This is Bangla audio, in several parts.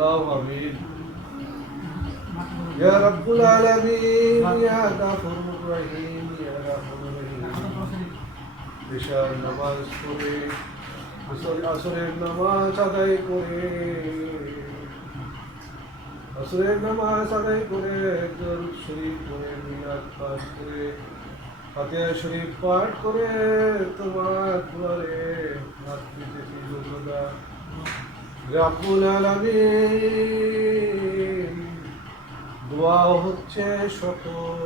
اللهم امين يا رب العالمين يا غفور الرحيم يا رحمن الرحيم বিশাল নামাজ পড়ে আসর- আসরের নামাজ আদায় করে আসরের নামাজ আদায় করে দরুদ শরীফ পড়ে মিলাদ পাঠ করে ফাতিহা শরীফ পাঠ করে তোমার দুয়ারে হাত দিতেছি যোগ্যতা হচ্ছে সকল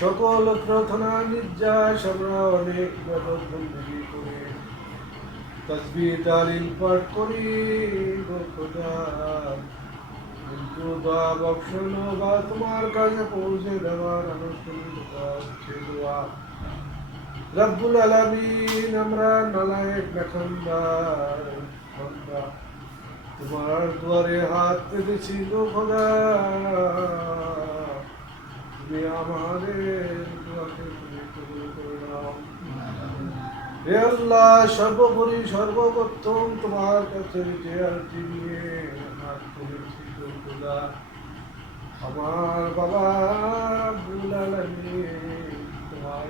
সকল প্রার্থনা, নির্যাস আমরা অনেক ইবাদত করে তসবিহ তালিম পাঠ করি বা তোমার কাছে পৌঁছে দেওয়ার আনুষ্ঠানিকতা রব্বুল আলামিন, আমরা নালায়েক বেখানদার বান্দা তোমার দুয়ারে হাত পেতেছি গো খোদা। তুমি আমাদের দোয়াকে তুমি কবুল করে নাও। হে আল্লাহ, সর্বোপরি, সর্বপ্রথম তোমার কাছে যে আরজি নিয়ে হাত তুলেছি গো খোদা। আমার বাবা আব্দুল আলামিন, তোমার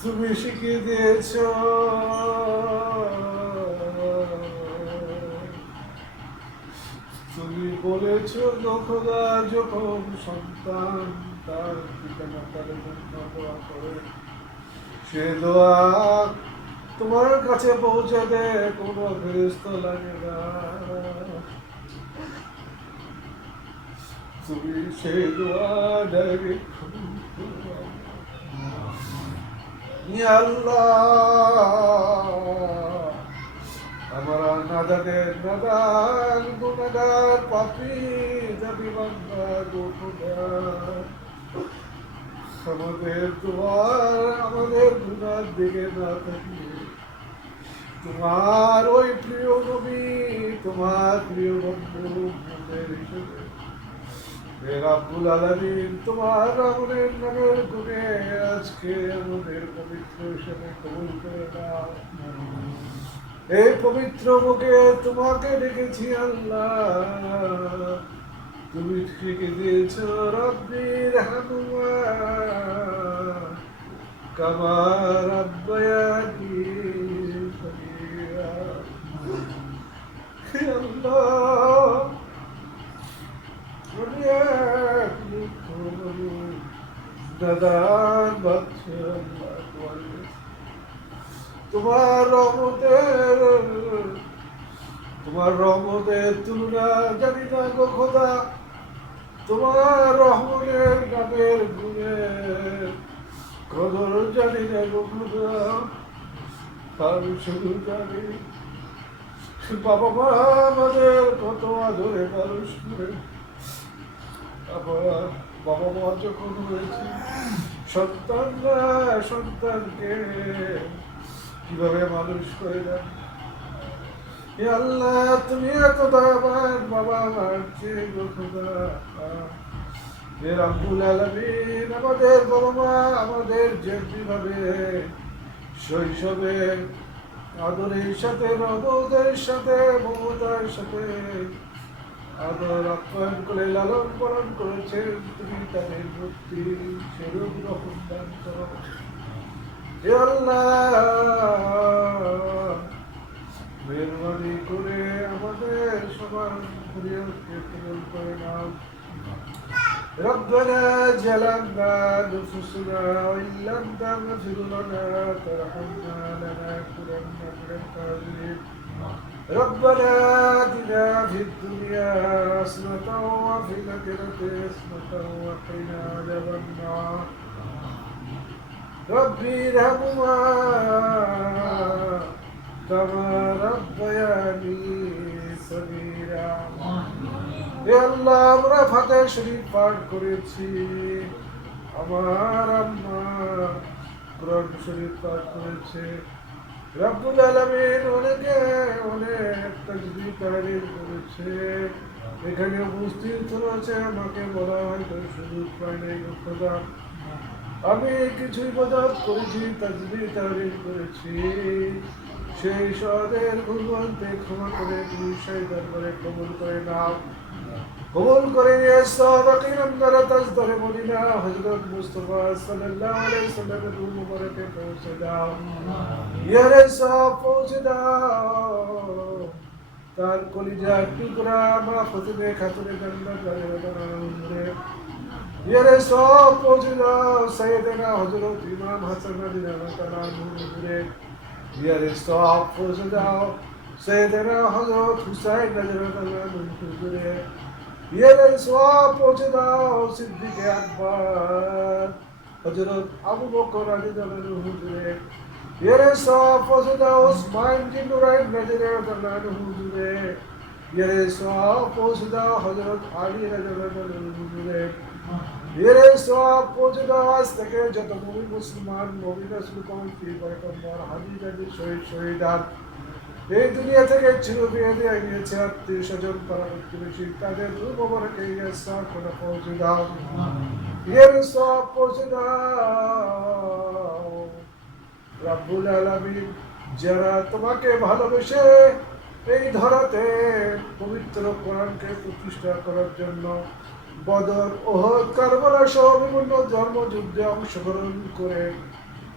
তুমি শিখিয়ে দিয়েছ। তুমি বলেছ খোদা যখন সন্তান, তার পিতা মাতার জন্য দোয়া করে। সে দোয়া তোমার কাছে পৌঁছে দে কোনো ফেরস্ত লাগে না। তুমি সে দোয়া ডাইরেক্ট আল্লাহ আমরা নাদানের নাদান গুণাগার পাপি দাবি বান্দা গোপনার আমাদের তোমার আমাদের গুণার দিকে না থাকিয়ে তোমার ওই প্রিয় নবী, তোমার প্রিয় বন্ধু হিসেবে রাব্বুল আলামিন তোমার রামের নামের গুণে আজকে আমাদের পবিত্র হিসেবে কবুল করে এই পবিত্র মুখে তোমাকে ডেকেছি আল্লাহ। তুমি ঠিকই দিয়েছ রব্বির হানুমা কামা রাব্বায়ানি সগীরা। হে আল্লাহ আমি এক দুঃখ মানুষ, দাদার বাচ্চা আল্লাহ তোমার রহমতের তোমার রহমতের তুলনা জানি না গো খোদা। তোমার রহমতের নামের গুণের কদর জানি না গো খোদা। আমি শুধু জানি বাবা মা আমাদের কত আদরে মানুষ করে আবার বাবা মা যখন হয়েছে সন্তানরা সন্তানকে কীভাবে মানুষ করে হে আল্লাহ, তুমি এত দাবার বাবা আমার চেয়ে খোদা হে রাব্বুল আলামিন, আমাদের বাবা মা আমাদের যেভাবে শৈশবে আদরের সাথে রবদের সাথে, মমতার সাথে আদর আপ্যায়ন করে লালন পালন করেছেন তুমি তাদের ভক্তি সেরূপ রকম দান করো হে আল্লাহ মেহরবানি করে আমাদের সবার প্রিয়কে কবুল করে নাও ربنا جلنا نفوسنا وإن لم تغفر لنا ترحمنا لنكونن من الخاسرين ربنا آتنا في الدنيا حسنة وفي الآخرة حسنة وقنا عذاب النار ربي ارحمهما كما ربياني صغيرا হে আল্লাহ আমরা ফাতে শরীফ পাঠ করেছি আমার আম্মা কোরআন শরীফ পাঠ করেছে অনেকে অনেক করেছে। এখানে উপস্থিত রয়েছে, আমাকে বলা হয়তো সুযোগ পায় নাই খোদা আমি কিছুই মদত করেছি তসবি তাহরির করেছি। সেই সদের ভুলবন্তে ক্ষমা করে সেই দরবারে কবুল করে নাও। কবুল করে নিয়ে সাহাবাকিন আমরা তাজদারে মদিনা হযরত মুস্তাফা সাল্লাল্লাহু আলাইহি সাল্লামের রূহ মুবারকে পৌঁছে দাও। ইয়ারে সব পৌঁছে দাও। তার কলিজার টুকরা মা ফতিমে খাতুনে জান্নাত জানে ইয়ারে সব পৌঁছে দাও সাইয়েদেনা হযরত ইমাম হাসান রাদিয়াল্লাহু তাআলা হুজুরে ইয়ারে সব পৌঁছে দাও সাইয়েদেনা হযরত হুসাইন রাদিয়াল্লাহু তাআলা হুজুরে ইয়ারে সব পৌঁছে দাও সিদ্দিক আকবর হযরত আবু বকর রাদিয়াল্লাহু হুজুরে। ইয়ারে সব পৌঁছে দাও উসমান বিন নুরাইন রাদিয়াল্লাহু তাআলা হুজুরে। ইয়ারে সব পৌঁছে দাও হযরত আলী রাদিয়াল্লাহু হুজুরে। এরে সব পৌঁছে দাও আজ থেকে যত মুসলমান রাসূল কমিটি পয়গম্বর হাদিস হাদিস শহীদ, শহীদাত। এই দুনিয়া থেকে চিরবিয়াদি গিয়েছে আত্মীয় স্বজন পাড়া প্রতিবেশী তাদের দুর্বরকে সব করে পৌঁছে দাও। এর সব পৌঁছে দাও। রাব্বুল আলামিন যারা তোমাকে ভালোবেসে এই ধরাতে পবিত্র কোরআনকে প্রতিষ্ঠা করার জন্য বদর, ওহদ, কারবালা সহ বিভিন্ন ধর্মযুদ্ধে অংশগ্রহণ করে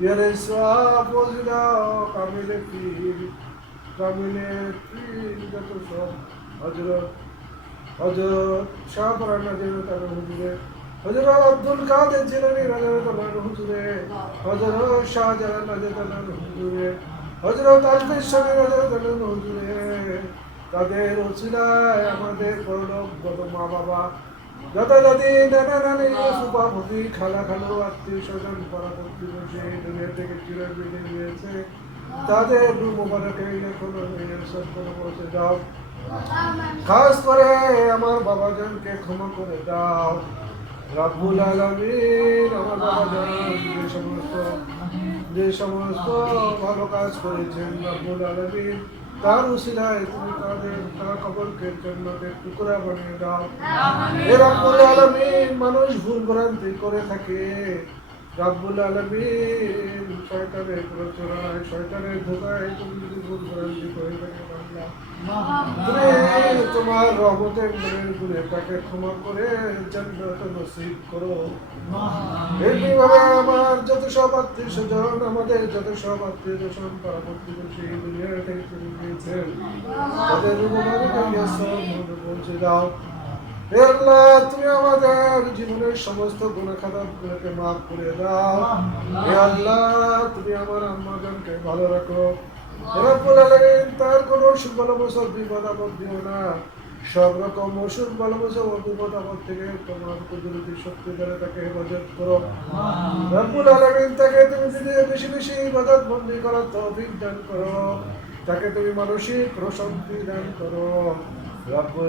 সব পৌঁছে দাও কামিলে পীর কামিলে পীর যত সব হজরত হজরত শাহপুরান রাজিয়াল্লাহু তাআলা হুজুরে হজরত আব্দুল কাদের জিলানী তাআলা হুজুরে হজরত রাজিয়াল্লাহু তাআলা হুজুরে হজরত আজমির রাজিয়াল্লাহু তাআলা হুজুরে তাদের ওসিলায় আমাদের পরলোকগত মা বাবা নানি খালা খালু আত্মীয় স্বজন থেকে তাদের খাস করে আমার বাবাজানকে ক্ষমা করে দাও। রাব্বুল আলামিন আমার বাবাজান যে সমস্ত যে সমস্ত ভালো কাজ করেছেন রাব্বুল আলামিন তার উসিলায় তুমি তাদের, তার কবরকে জন্মদের টুকরা বানিয়ে দাও। এরকম মানুষ ভুল ভ্রান্তি করে থাকে। রাব্বুল আলামিন শয়তানের প্রচোরায় শয়তানের ধোকায় তুমি যদি ভুল ভ্রান্তি করে থাকে তোমার রহমতের মনের গুণে তাকে ক্ষমা করে জান্নাত নসিব করো। আমার যত সব আত্মীয় স্বজন আমাদের যত সব আত্মীয় স্বজন পাড়া প্রতিবেশী দুনিয়া থেকে চলে গিয়েছেন তাদের রূপমানে সব মনে পৌঁছে দাও। হে আল্লাহ তুমি আমাদের জীবনের সমস্ত গুণাখাতাগুলোকে মাফ করে দাও। হে আল্লাহ তুমি আমার আম্মাজানকে ভালো রাখো। রব্বুল আলামিন তার কোনো অসুখ ভালোবাসার বিপদ আপদ দিও না। সব রকম অসুখ ভালোবাসা ও বিপদ আপদ থেকে তোমার কুদরতি শক্তি দ্বারা তাকে হেফাজত করো। রব্বুল আলামিন তাকে তুমি যদি বেশি বেশি ইবাদত বন্দি করার তৌফিক দান করো তাকে তুমি মানসিক প্রশান্তি দান করো। রব্বুল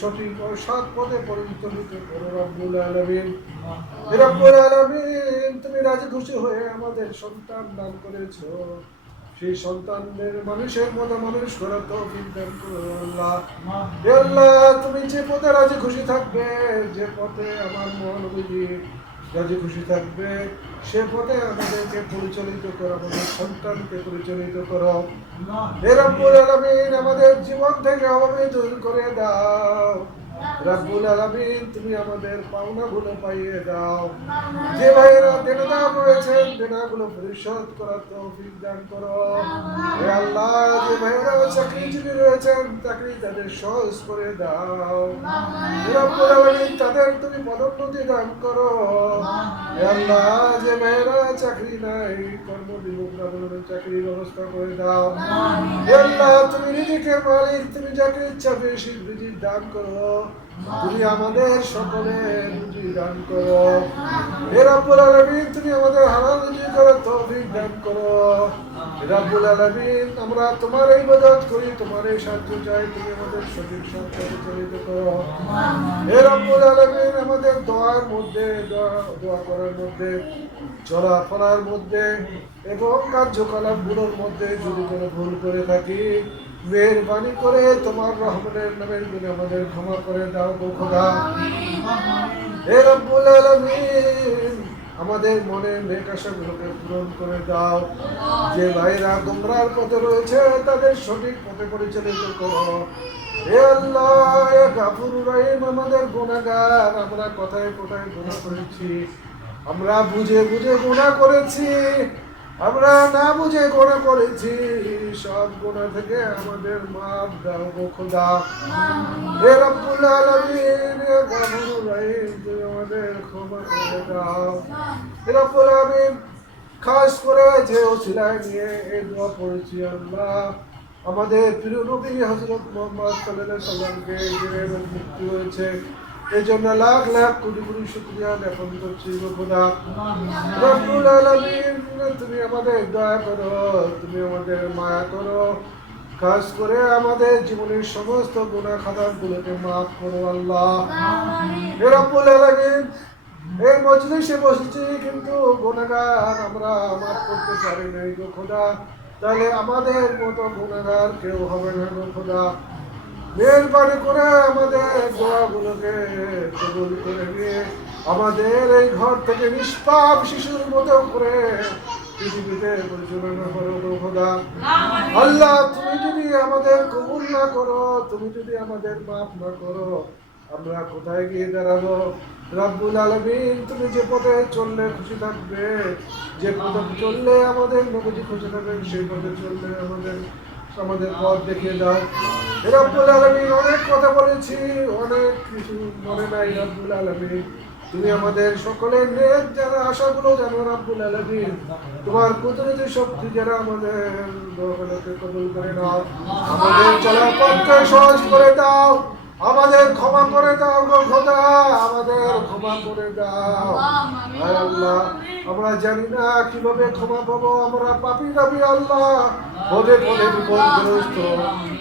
সঠিক ও সৎ পরিচালিত করো রব্বুল রব্বুল তুমি রাজি খুশি হয়ে আমাদের সন্তান দান করেছ। সেই সন্তানদের মানুষের মতো মানুষ করো আল্লাহ। তুমি যে পথে রাজি খুশি থাকবে, যে পথে আমার মন বুঝি রাজি খুশি থাকবে সে পথে আমাদেরকে পরিচালিত করো আমাদের সন্তানকে পরিচালিত করো। এরকম আমাদের জীবন থেকে অভাবে দূর করে দাও। রব্বুল আলামিন, তুমি আমাদের পাওনাগুলো পাইয়ে দাও। যে দেনাদার রয়েছেন পরিশোধ করার তৌফিক দান করো। হে আল্লাহ, যে চাকরিজীবী রয়েছেন, চাকরি তাদের সহজ করে দাও। আলামিন, তাদের তুমি পদোন্নতি দান করো। হে আল্লাহ, যে চাকরি নাই বলে চাকরির ব্যবস্থা করে দাও। হে আল্লাহ, তুমি রিজিকের মালিক, তুমি যাকে ইচ্ছা বেশি দান করো। তুমি আমাদের সকলে রুজি দান করো। হে রব্বুল আলামিন, তুমি আমাদের হালাল রুজি করার তৌফিক দান করো। রাব্বুল আলামিন, আমরা তোমার এই মদত করি, তোমার এই সাহায্য চাই, তুমি আমাদের সঠিক সাথে পরিচালিত করো হে রাব্বুল আলামিন, আমাদের দোয়ার মধ্যে দোয়া করার মধ্যে, চলাফেরার মধ্যে এবং কার্যকলাপগুলোর মধ্যে যদি কোনো ভুল করে থাকি মেহরবানি করে তোমার রহমানের নামের গুণে আমাদের ক্ষমা করে দাও গো খোদা। হে রব্বুল আলামিন, আমাদের মনের নেকাশাগুলোকে পূরণ করে দাও। যে ভাইরা গোমরার পথে রয়েছে, তাদের সঠিক পথে পরিচালিত করো। হে আল্লাহ গাফুর রহিম, আমাদের গুণাগার আমরা কথায় কোথায় গুণা করেছি? আমরা বুঝে বুঝে গুণা করেছি। আমরা না বুঝে গোনা করেছি, সব গোনা থেকে আমাদের মাপ দাও খোদা। হে রব্বুল আলামিন, হে গাফুর রহিম, তুমি আমাদের ক্ষমা করে দাও। হে রব্বুল আলামিন, খাস করে যে ওসিলায় নিয়ে এই দোয়া পড়েছি আল্লাহ আমাদের প্রিয় নবী হযরত মুহাম্মদ সাল্লাল্লাহু আলাইহি সাল্লামকে যে মুক্তি হয়েছে। এই জন্য লাখ লাখ কোটি কোটি শুকরিয়া জ্ঞাপন করছি খোদা রব্বুল আলামিন, তুমি আমাদের দয়া করো, তুমি আমাদের মায়া করো। খাস করে আমাদের জীবনের সমস্ত গুনাহ খাতাগুলোকে মাফ করো আল্লাহ। রব্বুল আলামিন, এই মজলিসে বসেছি, কিন্তু গুনাহগার আমরা মাফ করতে পারি নাই গো খোদা। তাহলে আমাদের মতো গুণাগার কেউ হবে না গো খোদা। মেহরবানি করে আমাদের দোয়াগুলোকে কবুল করে নিয়ে আমাদের এই ঘর থেকে নিষ্পাপ শিশুর মতো করে পৃথিবীতে পরিচালনা করো খোদা। আল্লাহ, তুমি যদি আমাদের কবুল না করো, তুমি যদি আমাদের মাফ না করো, আমরা কোথায় গিয়ে দাঁড়াবো? রব্বুল আলমিন, তুমি যে পথে চললে খুশি থাকবে, যে পথে চললে আমাদের নবজি খুশি থাকবেন, সেই পথে চললে আমাদের আমাদের পথ দেখিয়ে দাও। রব্বুল আলমিন অনেক কথা বলেছি, অনেক কিছু মনে নাই রব্বুল আলমিন। তুমি আমাদের সকলের নেক যারা আশাগুলো জানো রব্বুল আলমিন। তোমার কুদরতি শক্তি যারা আমাদের কবুল করে নাও। আমাদের চলার পথকে সহজ করে দাও। আমাদের ক্ষমা করে দাও গো খোদা আমাদের ক্ষমা করে দাও। হায় আল্লাহ আমরা জানি না কীভাবে ক্ষমা পাবো আমরা পাপি দাবি আল্লাহ। পদে পদে বিপদগ্রস্ত।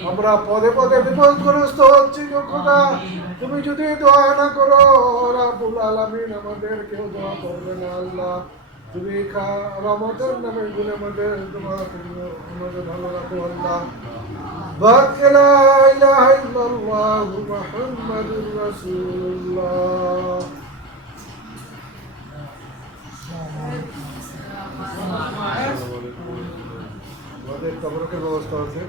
আমরা পদে পদে বিপদগ্রস্ত হচ্ছি গো খোদা। তুমি যদি দোয়া না করো রাবুল আলামিন আমাদের কেউ দোয়া করবে না আল্লাহ। তুমি রহমতের নামে গুণে আমাদের তোমার আমাদের ভালো রাখো আল্লাহ। بارك لا إله إلا الله محمد رسول الله আমাদের তবরকের ব্যবস্থা আছে